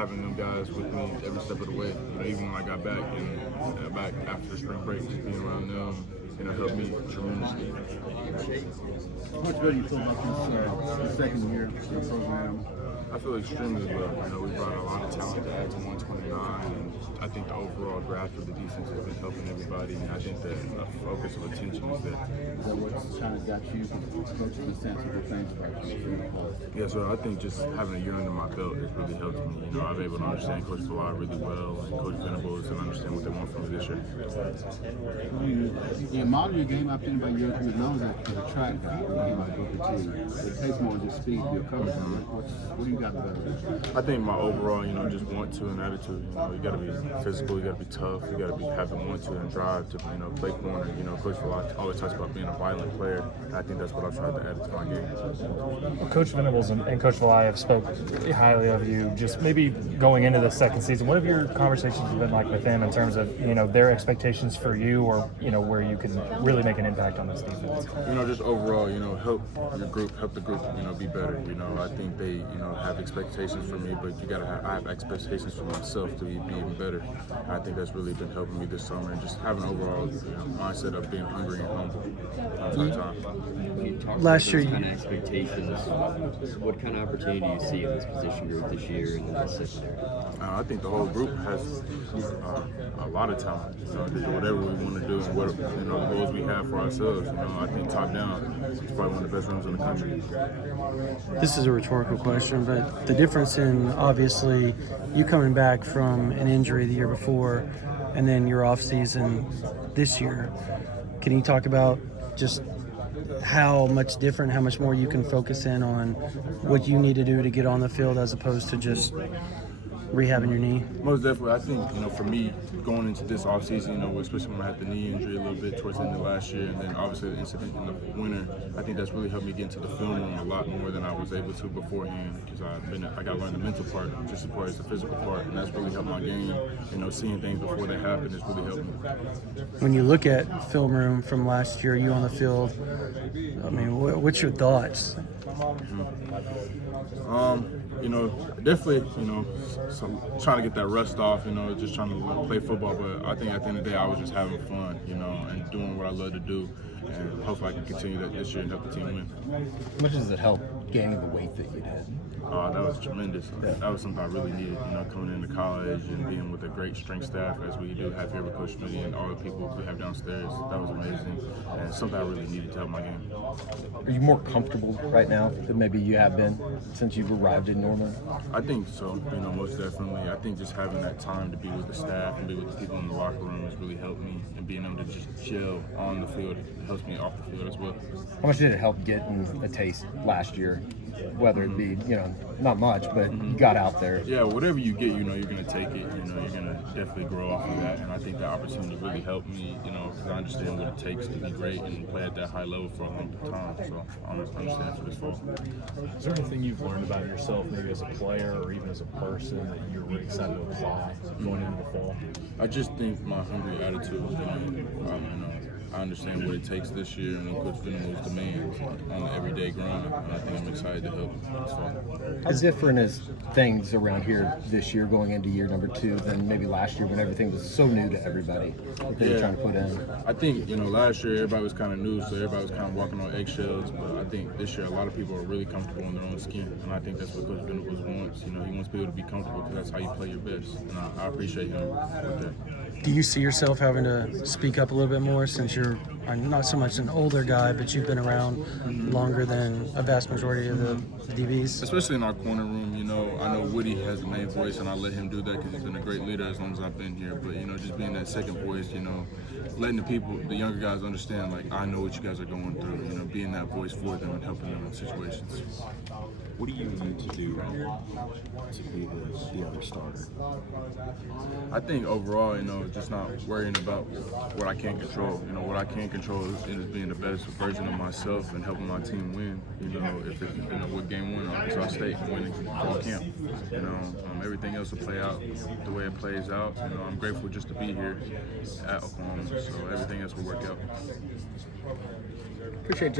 having them guys with me every step of the way. You know, even when I got back and back after the spring break, just being around them, helped me tremendously. How much better do you feel about this second year of the program? I feel extremely well. We brought a lot of talent to add to 129, and I think the overall grasp of the defense has been helping everybody. And I think that a focus of attention is there. Is that what's kind of got you coaching the sense of the things about you? Yeah, so I think just having a year under my belt has really helped me. I've been able to understand Coach Falar really well and Coach Venables and understand what they want from me this year. You model your game after anybody you're known as a track guy. It takes more than just speed to be a cover. What do you got better? I think my overall, just want to and attitude. You got to be physical, you got to be tough, you got to have the want to and drive to, play corner. Coach Falar always talks about being a violent player, and I think that's what I've tried to add to my game. Well, Coach Venables and Coach Falar have spoke highly of you. Just maybe going into the second season, what have your conversations been like with them in terms of their expectations for you, or where you can really make an impact on this defense? Just overall, help your group, help the group, be better. I think they, have expectations for me, but I have expectations for myself to be even better. And I think that's really been helping me this summer, and just having an overall mindset of being hungry and humble all the time. Last year, what kind of expectations, what kind of opportunity do you see in this position group this year and in this secondary? I think the whole group has a lot of talent, to do whatever we want to do and what the goals we have for ourselves. I think top down, it's probably one of the best rooms in the country. This is a rhetorical question, but the difference in obviously you coming back from an injury the year before and then your off season this year, can you talk about just how much different, how much more you can focus in on what you need to do to get on the field as opposed to just rehabbing your knee? Most definitely. I think, for me, going into this offseason, especially when I had the knee injury a little bit towards the end of last year, and then obviously the incident in the winter, I think that's really helped me get into the film room a lot more than I was able to beforehand, because I got to learn the mental part just as far as the physical part, and that's really helped my game. Seeing things before they happen has really helped me. When you look at film room from last year, you on the field, I mean, what's your thoughts? Definitely, so trying to get that rust off, just trying to play football. But I think at the end of the day, I was just having fun, and doing what I love to do. And hopefully I can continue that this year and help the team win. How much does it help gaining the weight that you did? That was tremendous. That was something I really needed, coming into college and being with a great strength staff as we do have here with Coach Smitty and all the people we have downstairs. That was amazing, and something I really needed to help my game. Are you more comfortable right now than maybe you have been since you've arrived in Norman? I think so, most definitely. I think just having that time to be with the staff and be with the people in the locker room has really helped me, and being able to just chill on the field helps me off the field as well. How much did it help getting a taste last year? Whether it be, not much, but you got out there. Yeah, whatever you get, you're going to take it. You're going to definitely grow off of that. And I think that opportunity really helped me, because I understand what it takes to be great and play at that high level for a long time. So I understand for this fall. Is there anything you've learned about yourself, maybe as a player or even as a person, that you're really excited to apply going into the fall? I just think my hungry attitude is going I understand what it takes this year and what Coach Venables demands on the everyday grind, and I think I'm excited to help this fall. How different is things around here this year going into year number 2 than maybe last year when everything was so new to everybody that they were trying to put in? I think, last year everybody was kind of new, so everybody was kind of walking on eggshells, but I think this year a lot of people are really comfortable in their own skin, and I think that's what Coach Venables wants. He wants people to be comfortable because that's how you play your best, and I appreciate him with that. Do you see yourself having to speak up a little bit more since you're not so much an older guy, but you've been around longer than a vast majority of the DBs? Especially in our corner room, I know Woody has the main voice, and I let him do that because he's been a great leader as long as I've been here. But, just being that second voice, letting the younger guys understand, I know what you guys are going through, being that voice for them and helping them in situations. What do you need to do to be the other starter? I think overall, just not worrying about what I can't control. What I can control is being the best version of myself and helping my team win. If it's, with game 1 Arkansas State, winning fall camp. Everything else will play out the way it plays out. I'm grateful just to be here at Oklahoma, so everything else will work out. Appreciate it.